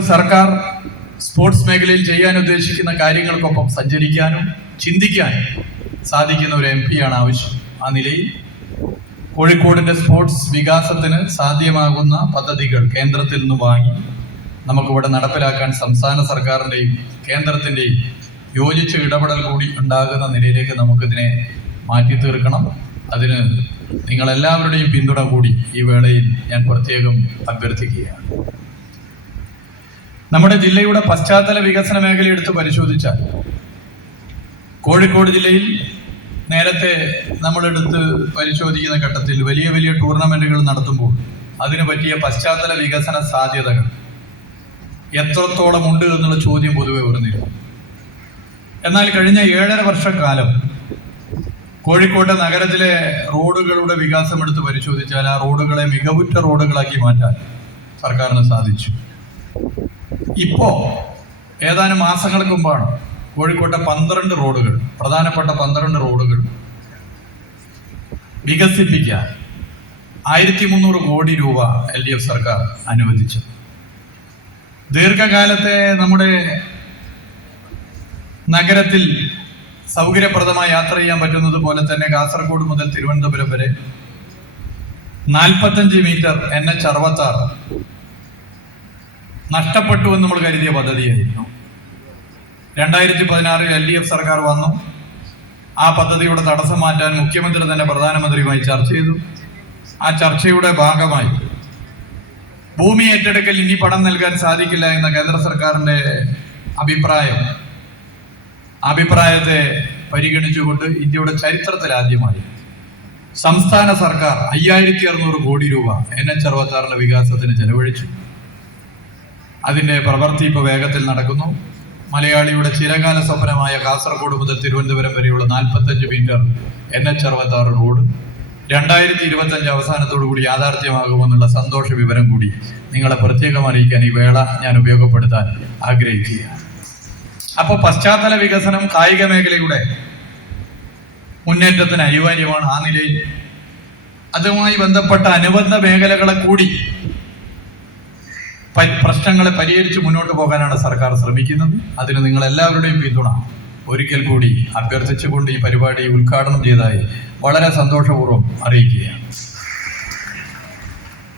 സർക്കാർ സ്പോർട്സ് മേഖലയിൽ ചെയ്യാൻ ഉദ്ദേശിക്കുന്ന കാര്യങ്ങൾക്കൊപ്പം സഞ്ചരിക്കാനും ചിന്തിക്കാനും സാധിക്കുന്ന ഒരു എം ആണ് ആവശ്യം. ആ നിലയിൽ കോഴിക്കോടിന്റെ സ്പോർട്സ് വികാസത്തിന് സാധ്യമാകുന്ന പദ്ധതികൾ കേന്ദ്രത്തിൽ നിന്ന് വാങ്ങി നമുക്കിവിടെ നടപ്പിലാക്കാൻ സംസ്ഥാന സർക്കാരിന്റെയും കേന്ദ്രത്തിന്റെയും യോജിച്ച ഇടപെടൽ കൂടി ഉണ്ടാകുന്ന നിലയിലേക്ക് നമുക്കിതിനെ മാറ്റി തീർക്കണം. അതിന് നിങ്ങളെല്ലാവരുടെയും പിന്തുണ കൂടി ഈ വേളയിൽ ഞാൻ പ്രത്യേകം അഭ്യർത്ഥിക്കുകയാണ്. നമ്മുടെ ജില്ലയുടെ പശ്ചാത്തല വികസന മേഖല എടുത്ത് പരിശോധിച്ചാൽ കോഴിക്കോട് ജില്ലയിൽ നേരത്തെ നമ്മളെടുത്ത് പരിശോധിക്കുന്ന ഘട്ടത്തിൽ വലിയ വലിയ ടൂർണമെന്റുകൾ നടത്തുമ്പോൾ അതിന് പറ്റിയ പശ്ചാത്തല വികസന സാധ്യതകൾ എത്രത്തോളം ഉണ്ട് എന്നുള്ള ചോദ്യം പൊതുവെ ഉയർന്നിരുന്നു എന്നാൽ കഴിഞ്ഞ ഏഴര വർഷക്കാലം കോഴിക്കോട്ടെ നഗരത്തിലെ റോഡുകളുടെ വികാസം എടുത്ത് പരിശോധിച്ചാൽ ആ റോഡുകളെ മികവുറ്റ റോഡുകളാക്കി മാറ്റാൻ സർക്കാരിന് സാധിച്ചു. ഇപ്പോ ഏതാനും മാസങ്ങൾക്ക് മുമ്പാണ് കോഴിക്കോട്ടെ പന്ത്രണ്ട് റോഡുകൾ പ്രധാനപ്പെട്ട പന്ത്രണ്ട് റോഡുകൾ വികസിപ്പിക്കാൻ ആയിരത്തി മുന്നൂറ് കോടി രൂപ എൽ ഡി എഫ് സർക്കാർ അനുവദിച്ചു ദീർഘകാലത്തെ നമ്മുടെ നഗരത്തിൽ സൗകര്യപ്രദമായി യാത്ര ചെയ്യാൻ പറ്റുന്നത് പോലെ തന്നെ കാസർഗോഡ് മുതൽ തിരുവനന്തപുരം വരെ നാൽപ്പത്തഞ്ച് മീറ്റർ എൻ എച്ച് അറുപത്തി നഷ്ടപ്പെട്ടു എന്ന് നമ്മൾ കരുതിയ പദ്ധതിയായിരുന്നു. രണ്ടായിരത്തി പതിനാറിൽ എൽ ഡി എഫ് സർക്കാർ വന്നു. ആ പദ്ധതിയുടെ തടസ്സം മാറ്റാൻ മുഖ്യമന്ത്രി തന്നെ പ്രധാനമന്ത്രിയുമായി ചർച്ച ചെയ്തു. ആ ചർച്ചയുടെ ഭാഗമായി ഭൂമി ഏറ്റെടുക്കൽ ഇനി പണം നൽകാൻ സാധിക്കില്ല എന്ന കേന്ദ്ര സർക്കാരിന്റെ അഭിപ്രായം അഭിപ്രായത്തെ പരിഗണിച്ചുകൊണ്ട് ഇന്ത്യയുടെ ചരിത്രത്തിൽ ആദ്യമായി. സംസ്ഥാന സർക്കാർ അയ്യായിരത്തി അറുന്നൂറ് കോടി രൂപ എൻ എച്ച് അറുപത്തി ആറിന്റെ വികാസത്തിന് ചെലവഴിച്ചു. അതിന്റെ പ്രവൃത്തി ഇപ്പോൾ വേഗത്തിൽ നടക്കുന്നു. മലയാളിയുടെ ചിരകാല സ്വപ്നമായ കാസർഗോഡ് മുതൽ തിരുവനന്തപുരം വരെയുള്ള നാൽപ്പത്തഞ്ച് മീറ്റർ എൻ എച്ച് അറുപത്തി ആറ് റോഡ്. രണ്ടായിരത്തി ഇരുപത്തഞ്ച് അവസാനത്തോടു കൂടി യാഥാർത്ഥ്യമാകുമെന്നുള്ള സന്തോഷ വിവരം കൂടി നിങ്ങളെ പ്രത്യേകം അറിയിക്കാൻ ഈ വേള ഞാൻ ഉപയോഗപ്പെടുത്താൻ ആഗ്രഹിക്കുകയാണ്. അപ്പോൾ പശ്ചാത്തല വികസനം കായിക മേഖലയുടെ മുന്നേറ്റത്തിന് അനിവാര്യമാണ് ആ നിലയിൽ. അതുമായി ബന്ധപ്പെട്ട അനുബന്ധ മേഖലകളെ കൂടി പ്രശ്നങ്ങളെ പരിഹരിച്ച് മുന്നോട്ട് പോകാനാണ് സർക്കാർ ശ്രമിക്കുന്നത്. അതിന് നിങ്ങൾ എല്ലാവരുടെയും പിന്തുണ. ഒരിക്കൽ കൂടി അഭ്യർത്ഥിച്ചുകൊണ്ട് ഈ പരിപാടി ഉദ്ഘാടനം ചെയ്തതായി വളരെ സന്തോഷപൂർവം അറിയിക്കുകയാണ്.